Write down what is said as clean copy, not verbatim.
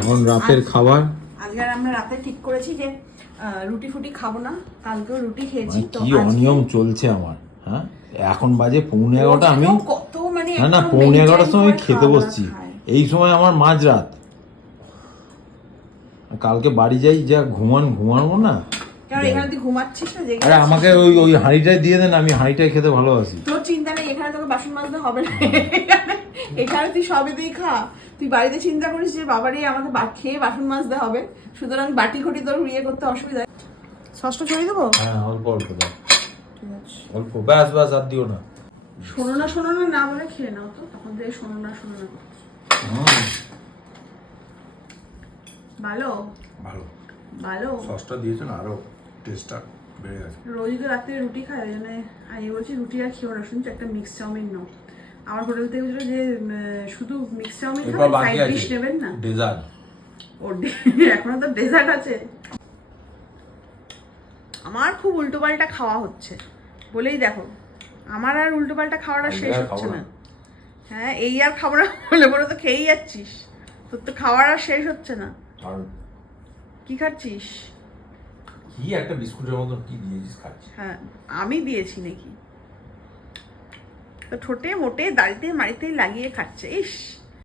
এখন রাতের খাবার আজকে আমরা রাতে ঠিক করেছি যে রুটি ফুটি খাবো না, কালকেও রুটি খেয়েছি। তো কি অনিয়ম চলছে আমার, হ্যাঁ এখন বাজে 11:30, আমি কত মানে না 11:30 সময় খেতে বসছি, এই সময় আমার মাঝরাত। কালকে বাড়ি যাই, যা ঘুমাবো না। কারণ এখানে তুই ঘুমাচ্ছিস না, আরে আমাকে ওই হাঁড়িটাই দিয়ে দেন, আমি হাঁড়িটাই খেতে ভালোবাসি। তোর চিন্তা নেই, এখানে তোকে বাসন মাজতে হবে না। এখানে তুই সবই দিয়ে খা। তুই বাড়িতে চিন্তা করিস যে বাবারই আমাকে খেয়ে বাসন মাজতে হবে, সুতরাং বাটি ঘটি তোর ইয়ে করতে অসুবিধা। সসটা ছড়িয়ে দেবো? হ্যাঁ অল্প অল্প দাও, ঠিক আছে অল্প, ব্যাস আর দিও না। শোনো না না বলে খেয়ে নাও তো, তখন থেকে শোনো না ভালো ভালো ভালো। সসটা দিয়েছো না, আরো টেস্টটা বেড়ে গেছে। রোজই তো রাত্রে রুটি খায়, ওই জন্য আমি বলছি রুটি আর খেও না, শুনছি একটা মিক্স চাউমিন নাও। আমার হোটেল থেকে বলছিল যে শুধু মিক্স চাউমিন খাবেন, সাইড ডিশ নেবেন না। ডেজার্ট এখনো তো ডেজার্ট আছে। আমার খুব উল্টোপাল্টা খাওয়া হচ্ছে বলেই দেখো, আমার আর উল্টোপাল্টা খাওয়াটা শেষ হচ্ছে না। হ্যাঁ এই আর খাবো না বলে বলে তো খেয়েই যাচ্ছিস, তোর তো খাওয়ার আর শেষ হচ্ছে না। কি খাচ্ছিস? কি একটা বিস্কুটের মতো কি দিয়েছিস খাচ্ছি? হ্যাঁ আমি দিয়েছি নাকি? তো ঠোঁটে মোটে দাড়িতে মাড়িতে লাগিয়ে খাচ্ছে, ইস।